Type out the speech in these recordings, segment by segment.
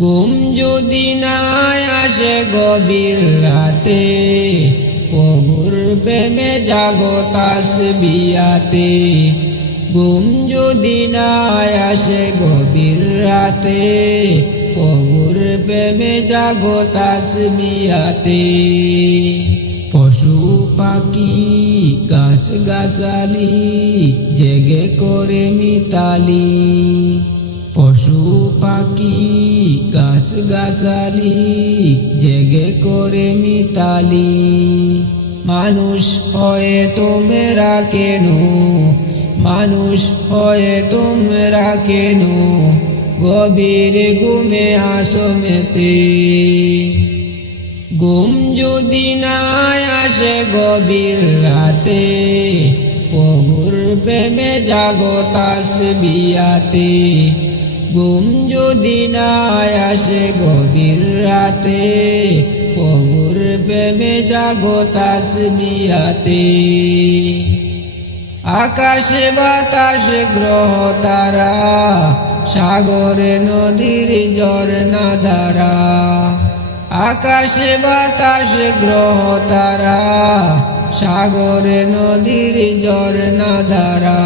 ঘুম যদি না আসে গভীর রাতে, প্রভুর প্রেমে জাগো তাসবিহাতে। ঘুম যদি না আসে গভীর রাতে, প্রভুর প্রেমে জাগো তাসবিহাতে। পশু পাখি গাছ গাছালি জেগে করে মিতালি, পশু পাখি গাছ গাছালি জেগে করে মিতালি। মানুষ হয়ে তোমরা কেন, মানুষ হয়ে তোমরা কেন গভীর ঘুমে আসো মেতে। ঘুম যদি না আসে গভীর রাতে, প্রভুর প্রেমে জাগো তাসবিহাতে। ঘুম যদি না আসে গভীর রাতে, প্রভুর প্রেমে জাগো তাসবিহাতে। আকাশে বাতাসে গ্রহ তারা, সাগরে নদীর ঝরনা ধারা। আকাশে বাতাসে গ্রহ তারা, সাগরে নদীর ঝরনা ধারা।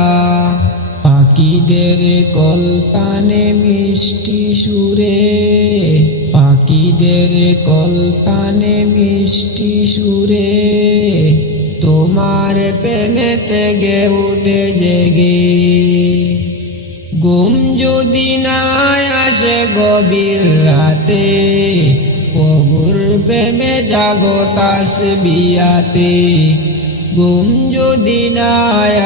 পাখিদের কলতানে মিষ্টি সুরে, পাখিদের কলতানে মিষ্টি সুরে, তোমার প্রেমেতে গে উঠে জেগে। ঘুম যদি না আসে গভীর রাতে, প্রভুর প্রেমে জাগো তাসবিহাতে। ঘুম যদি না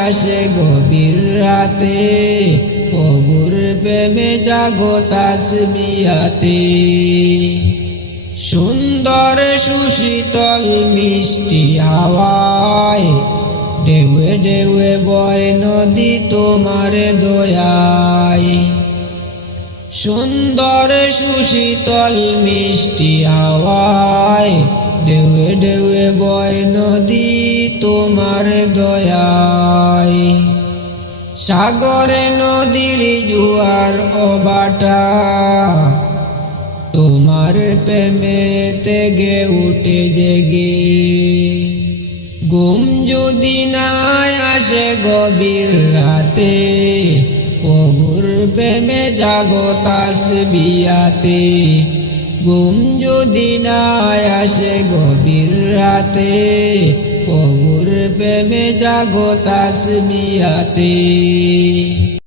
আসে গভীর রাতে, প্রভুর প্রেমে জাগো তাসবিহাতে। সুন্দর সুশীতল মিষ্টি হাওয়ায়, ঢেউয়ে ঢেউয়ে বয় নদী তোমার দয়ায়। সুন্দর সুশীতল মিষ্টি হাওয়ায়, ঢেউয়ে ঢেউয়ে বয় নদী তোমার দয়ায়। সাগরে নদীর জোয়ার ও বাটা, তোমার প্রেমেতে গে উঠে জেগে। ঘুম যদি না আসে গভীর রাতে, প্রভুর প্রেমে জাগো তাসবিহাতে। ঘুম যদি না আসে গভীর রাতে, প্রভুর প্রেমে জাগো তাসবিহাতে।